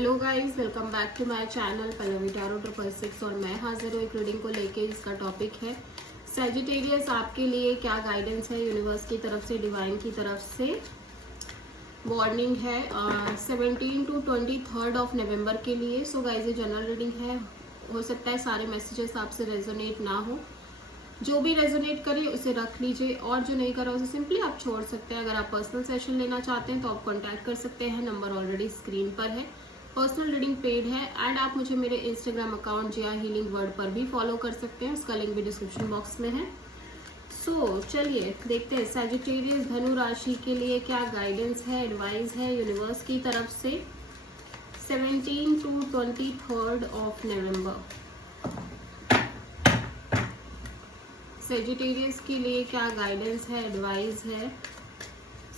Hello guys, welcome back to my channel Pallavi tarot 666 और मैं हाजिर हूँ एक रीडिंग को लेके। इसका टॉपिक है सैजिटेरियस, आपके लिए क्या गाइडेंस है यूनिवर्स की तरफ से, डिवाइन की तरफ से। वार्निंग है 17 to 23 ऑफ नवंबर के लिए। सो गाइस, ये जनरल रीडिंग है, हो सकता है सारे मैसेजेस आपसे रेजोनेट ना हो। जो भी रेजोनेट करे उसे रख लीजिए और जो नहीं करा उसे सिंपली आप छोड़ सकते हैं। अगर आप पर्सनल सेशन लेना चाहते हैं तो आप कॉन्टैक्ट कर सकते हैं, नंबर ऑलरेडी स्क्रीन पर है। पर्सनल रीडिंग पेड है एंड आप मुझे मेरे इंस्टाग्राम अकाउंट जिया हीलिंग वर्ड पर भी फॉलो कर सकते हैं, उसका लिंक भी डिस्क्रिप्शन बॉक्स में है। सो चलिए देखते हैं सैजिटेरियस धनु राशि के लिए क्या गाइडेंस है, एडवाइस है यूनिवर्स की तरफ से 17 to 23 ऑफ नवंबर। सैजिटेरियस के लिए क्या गाइडेंस है, एडवाइस है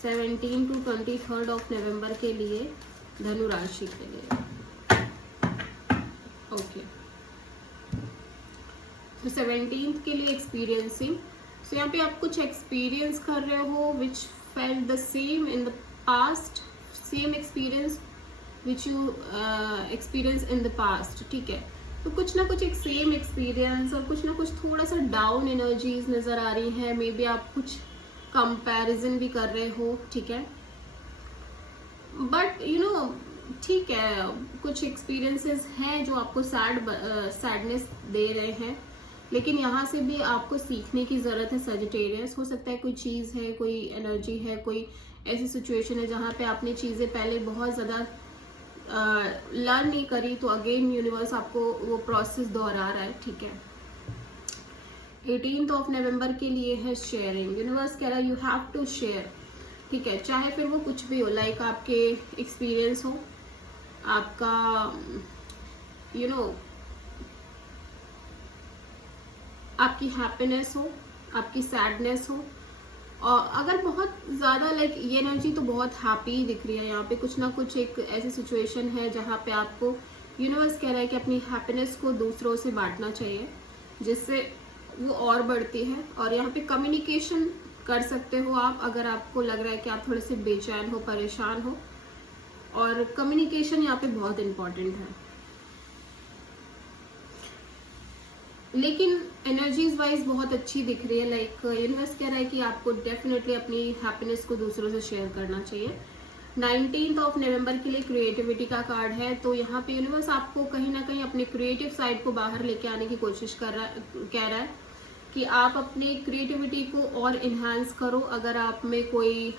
17 to 23 ऑफ नवंबर के लिए धनु राशि के लिए। ओके, तो 17 के लिए एक्सपीरियंसिंग। सो यहाँ पे आप कुछ एक्सपीरियंस कर रहे हो which felt the same in the past, same experience which you experience in the past. ठीक है, तो कुछ ना कुछ एक सेम एक्सपीरियंस और कुछ ना कुछ थोड़ा सा डाउन एनर्जीज नजर आ रही है। मे बी आप कुछ कंपैरिजन भी कर रहे हो। ठीक है, बट यू नो ठीक है, कुछ एक्सपीरियंसेस हैं जो आपको सैडनेस दे रहे हैं, लेकिन यहाँ से भी आपको सीखने की जरूरत है। सैजिटेरियस, हो सकता है कोई चीज है, कोई एनर्जी है, कोई ऐसी सिचुएशन है जहाँ पे आपने चीजें पहले बहुत ज्यादा लर्न नहीं करी, तो अगेन यूनिवर्स आपको वो प्रोसेस दोहरा रहा है। ठीक है, 18 ऑफ नवंबर के लिए है शेयरिंग। यूनिवर्स कह रहा है यू हैव टू शेयर। ठीक है, चाहे फिर वो कुछ भी हो, लाइक आपके एक्सपीरियंस हो, आपका यू नो आपकी हैप्पीनेस हो, आपकी सैडनेस हो। और अगर बहुत ज़्यादा लाइक ये एनर्जी तो बहुत हैप्पी दिख रही है यहाँ पे, कुछ ना कुछ एक ऐसी सिचुएशन है जहाँ पे आपको यूनिवर्स कह रहा है कि अपनी हैप्पीनेस को दूसरों से बांटना चाहिए, जिससे वो और बढ़ती है। और यहाँ पे कम्युनिकेशन कर सकते हो आप, अगर आपको लग रहा है कि आप थोड़े से बेचैन हो, परेशान हो, और कम्युनिकेशन यहाँ पे बहुत इंपॉर्टेंट है। लेकिन एनर्जीज वाइज बहुत अच्छी दिख रही है। लाइक यूनिवर्स कह रहा है कि आपको डेफिनेटली अपनी हैप्पीनेस को दूसरों से शेयर करना चाहिए। 19 ऑफ नवंबर के लिए क्रिएटिविटी का कार्ड है, तो यहाँ पे यूनिवर्स आपको कहीं ना कहीं अपने क्रिएटिव साइड को बाहर लेके आने की कोशिश कह रहा है कि आप अपनी क्रिएटिविटी को और इन्हांस करो। अगर आप में कोई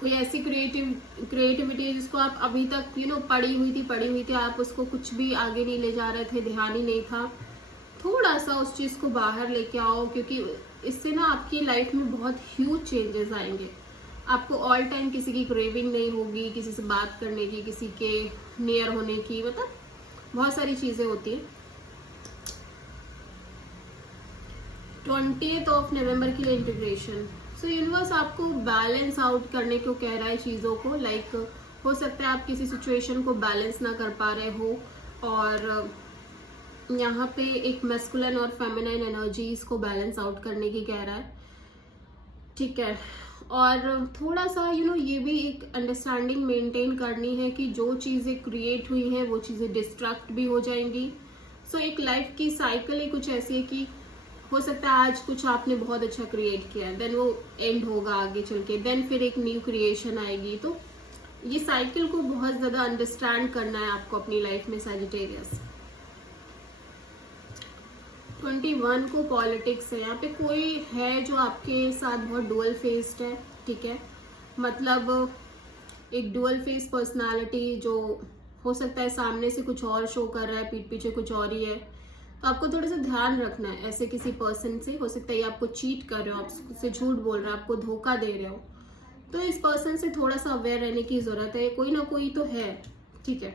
कोई ऐसी क्रिएटिविटी है जिसको आप अभी तक पड़ी हुई थी, आप उसको कुछ भी आगे नहीं ले जा रहे थे, ध्यान ही नहीं था, थोड़ा सा उस चीज को बाहर लेके आओ, क्योंकि इससे ना आपकी लाइफ में बहुत ह्यूज चेंजेस आएंगे। आपको ऑल टाइम किसी की क्रेविंग नहीं होगी, किसी से बात करने की, किसी के नियर होने की, मतलब बहुत सारी चीजें होती है। 20 ऑफ नवंबर के लिए इंटीग्रेशन। सो यूनिवर्स आपको बैलेंस आउट करने को कह रहा है चीज़ों को। लाइक हो सकता है आप किसी सिचुएशन को बैलेंस ना कर पा रहे हो, और यहाँ पे एक मैस्कुलिन और फेमिनाइन एनर्जीज को बैलेंस आउट करने की कह रहा है। ठीक है, और थोड़ा सा ये भी एक अंडरस्टैंडिंग मेंटेन करनी है कि जो चीज़ें क्रिएट हुई हैं वो चीज़ें डिस्ट्रक्ट भी हो जाएंगी। सो एक लाइफ की साइकिल ही कुछ ऐसी है कि हो सकता है आज कुछ आपने बहुत अच्छा क्रिएट किया, देन वो एंड होगा आगे चल के, देन फिर एक न्यू क्रिएशन आएगी। तो ये साइकिल को बहुत ज्यादा अंडरस्टैंड करना है आपको अपनी लाइफ में। सैजिटेरियस 21 को पॉलिटिक्स है। यहाँ पे कोई है जो आपके साथ बहुत डुअल फेस्ड है। ठीक है, मतलब एक डुअल फेस पर्सनालिटी, जो हो सकता है सामने से कुछ और शो कर रहा है, पीठ पीछे कुछ और ही है। तो आपको थोड़ा सा ध्यान रखना है ऐसे किसी पर्सन से। हो सकता है ये आपको चीट कर रहे हो, आपसे झूठ बोल रहा है, आपको धोखा दे रहे हो, तो इस पर्सन से थोड़ा सा अवेयर रहने की जरूरत है। कोई ना कोई तो है। ठीक है,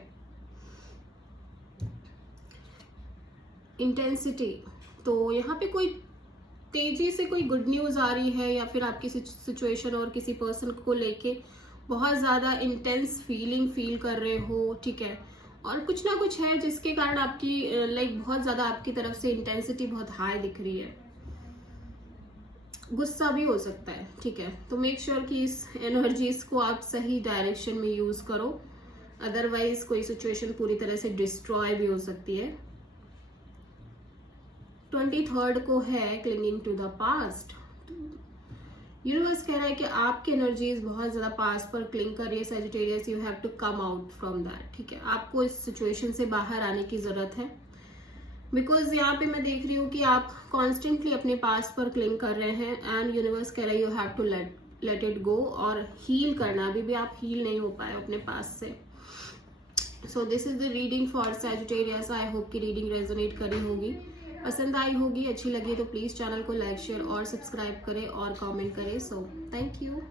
इंटेंसिटी, तो यहाँ पे कोई तेजी से कोई गुड न्यूज आ रही है, या फिर आपकी सिचुएशन और किसी पर्सन को लेके बहुत ज्यादा इंटेंस फीलिंग फील कर रहे हो। ठीक है, और कुछ ना कुछ है जिसके कारण आपकी बहुत ज्यादा आपकी तरफ से इंटेंसिटी बहुत हाई दिख रही है। गुस्सा भी हो सकता है, ठीक है। तो मेक श्योर कि इस एनर्जीज को आप सही डायरेक्शन में यूज करो, अदरवाइज कोई सिचुएशन पूरी तरह से डिस्ट्रॉय भी हो सकती है। 23rd को है clinging to the past. Universe कह रहा है कि आपकी एनर्जीज बहुत ज्यादा पास्ट पर क्लिंग कर रही है Sagittarius, you have to come out from that, ठीक है। आपको इस सिचुएशन से बाहर आने की जरूरत है, बिकॉज यहाँ पे मैं देख रही हूँ कि आप कॉन्स्टेंटली अपने पास्ट पर क्लिंग कर रहे हैं एंड यूनिवर्स कह रहा है you have to let it go और हील करना। अभी भी आप हील नहीं हो पाए अपने पास्ट से। So this is the reading for Sagittarius. I hope कि रीडिंग रेजोनेट करी होगी, पसंद आई होगी, अच्छी लगी तो प्लीज चैनल को लाइक शेयर और सब्सक्राइब करें और कमेंट करें। So thank you.